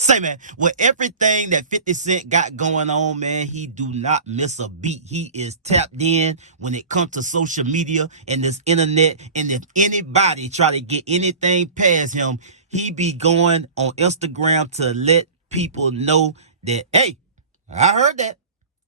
Say, man, with everything that 50 Cent got going on, man, he do not miss a beat. He is tapped in when it comes to social media and this internet. And if anybody try to get anything past him, he be going on Instagram to let people know that, hey, I heard that.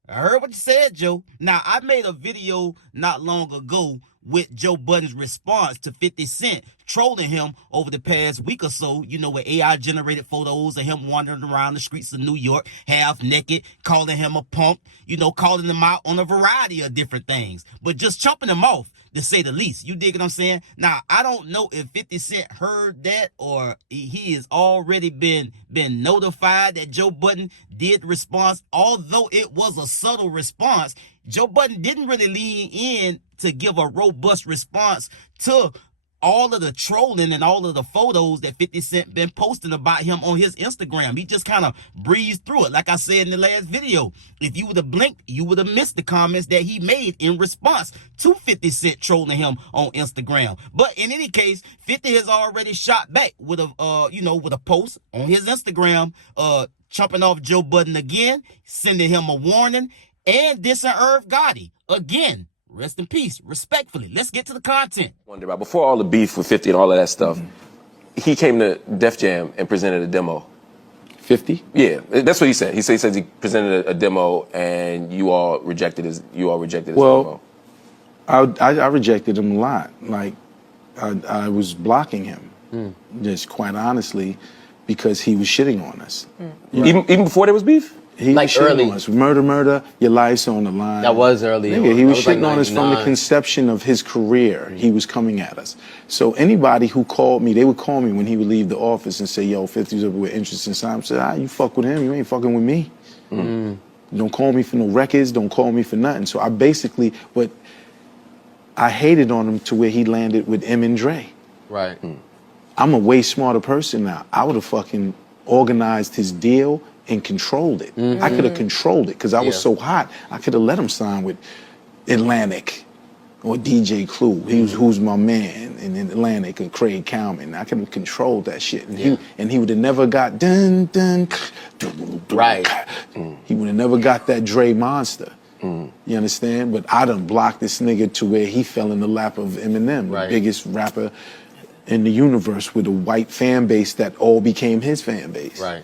I heard what you said, Joe. Now, I made a video not long ago with Joe Budden's response to 50 Cent trolling him over the past week or so, you know, with AI-generated photos of him wandering around the streets of New York, half naked, calling him a punk, you know, calling him out on a variety of different things, but just chopping him off, to say the least. You dig what I'm saying? Now, I don't know if 50 Cent heard that or he has already been notified that Joe Budden did response. Although it was a subtle response, Joe Budden didn't really lean in to give a robust response to all of the trolling and all of the photos that 50 Cent been posting about him on his Instagram. He just kind of breezed through it. Like I said in the last video, if you would have blinked, you would have missed the comments that he made in response to 50 Cent trolling him on Instagram. But in any case, 50 has already shot back with a, with a post on his Instagram, chopping off Joe Budden again, sending him a warning, and dissing Gotti again. Rest in peace, respectfully. Let's get to the content. Wonder about before all the beef with 50 and all of that stuff, he came to Def Jam and presented a demo. 50? Yeah, that's what he said. He says he presented a demo and you all rejected his demo. I rejected him a lot. Like I was blocking him, just quite honestly, because he was shitting on us. Even before there was beef? He like was shitting early. on us. Murder, your life's on the line. That was early. Nigga, he was shitting like on us from the conception of his career. He was coming at us. So anybody who called me, they would call me when he would leave the office and say, yo, 50's over with interest in Simon. I said, you fuck with him, you ain't fucking with me. Don't call me for no records, don't call me for nothing. So I basically, but I hated on him to where he landed with M and Dre. Right. I'm a way smarter person now. I would have fucking organized his deal and controlled it. I could have controlled it because I was so hot. I could have let him sign with Atlantic or DJ Clue. Who's my man in Atlantic, and Craig Cowman. I could have controlled that shit. And he would have never got dun dun. Right. He would have never got that Dre monster. You understand? But I done blocked this nigga to where he fell in the lap of Eminem, the biggest rapper in the universe with a white fan base that all became his fan base. Right.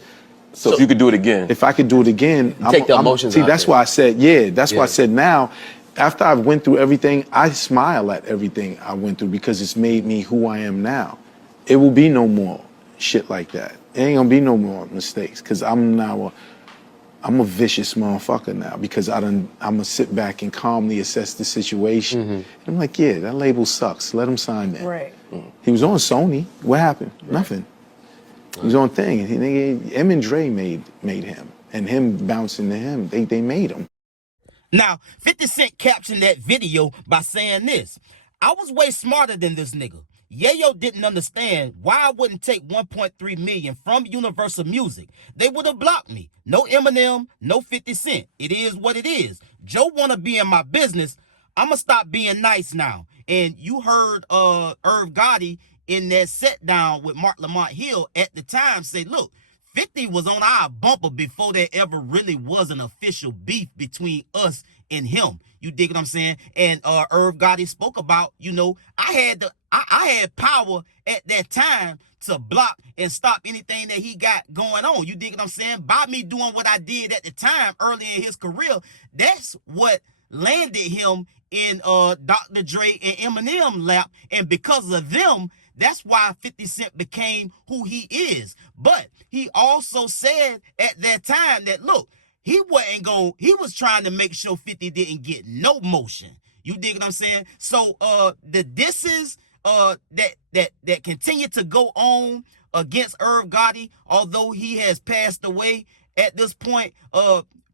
So if you could do it again. If I could do it again, take the emotions see, out that's there. why I said, that's why I said now, after I've went through everything, I smile at everything I went through because it's made me who I am now. It will be no more shit like that. It ain't gonna be no more mistakes because I'm a vicious motherfucker now because I'm gonna sit back and calmly assess the situation. And I'm like, yeah, that label sucks. Let him sign that. Right. He was on Sony. What happened? Nothing. He was on thing. M and Dre made him, and him bouncing to him, they made him. Now, 50 Cent captioned that video by saying this: I was way smarter than this nigga. Yayo didn't understand why I wouldn't take 1.3 million from Universal Music. They would have blocked me. No Eminem, no 50 Cent. It is what it is. Joe wanna be in my business. I'ma stop being nice now. And you heard Gotti in that set down with Mark Lamont Hill at the time say, look, 50 was on our bumper before there ever really was an official beef between us and him. You dig what I'm saying? And Gotti spoke about, I had power at that time to block and stop anything that he got going on. You dig what I'm saying? By me doing what I did at the time early in his career, that's what landed him in Dr. Dre and Eminem lap. And because of them, that's why 50 Cent became who he is. But he also said at that time that, look, he was trying to make sure 50 didn't get no motion. You dig what I'm saying? So the disses that continue to go on against Gotti, although he has passed away at this point,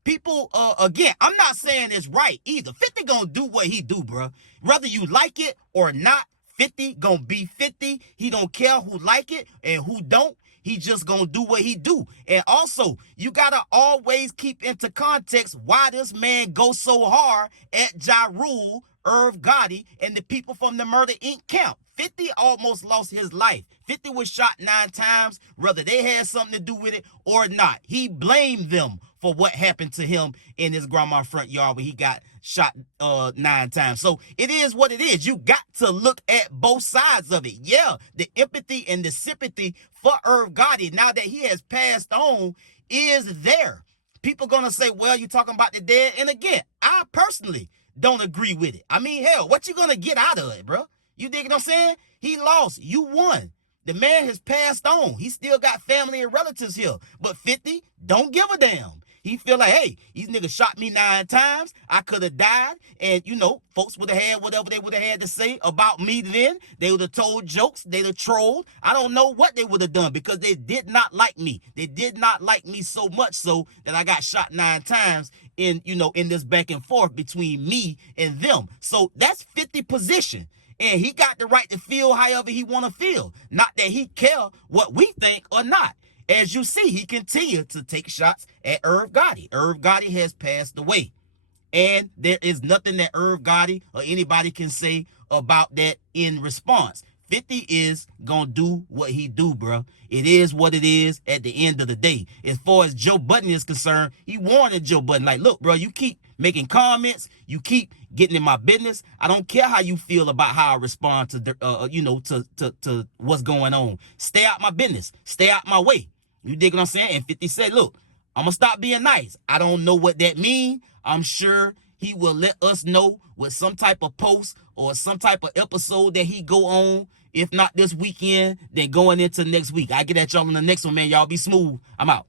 people, again, I'm not saying it's right either. 50 gonna do what he do, bro. Whether you like it or not, 50 gonna be 50. He don't care who like it and who don't. He just gonna do what he do. And also, you gotta always keep into context why this man goes so hard at Ja Rule, Gotti, and the people from the Murder Inc. camp. 50 almost lost his life. 50 was shot 9 times, whether they had something to do with it or not. He blamed them for what happened to him in his grandma's front yard when he got shot 9 times. So it is what it is. You got to look at both sides of it. Yeah, the empathy and the sympathy for Irv Gotti, now that he has passed on, is there. People gonna say, well, you're talking about the dead. And again, I personally don't agree with it. I mean, hell, what you gonna get out of it, bro? You dig what I'm saying? He lost. You won. The man has passed on. He still got family and relatives here. But 50 don't give a damn. He feel like, hey, these niggas shot me 9 times. I could have died. And, you know, folks would have had whatever they would have had to say about me then. They would have told jokes. They'd have trolled. I don't know what they would have done because they did not like me. They did not like me so much so that I got shot 9 times in, you know, in this back and forth between me and them. So that's 50 position. And he got the right to feel however he want to feel. Not that he care what we think or not. As you see, he continued to take shots at Irv Gotti. Irv Gotti has passed away. And there is nothing that Irv Gotti or anybody can say about that in response. 50 is going to do what he do, bro. It is what it is at the end of the day. As far as Joe Budden is concerned, he warned Joe Budden, like, look, bro, you keep making comments. You keep getting in my business. I don't care how you feel about how I respond to, you know, to what's going on. Stay out my business. Stay out my way. You dig what I'm saying? And 50 said, look, I'm going to stop being nice. I don't know what that means. I'm sure he will let us know with some type of post or some type of episode that he go on. If not this weekend, then going into next week. I get at y'all in the next one, man. Y'all be smooth. I'm out.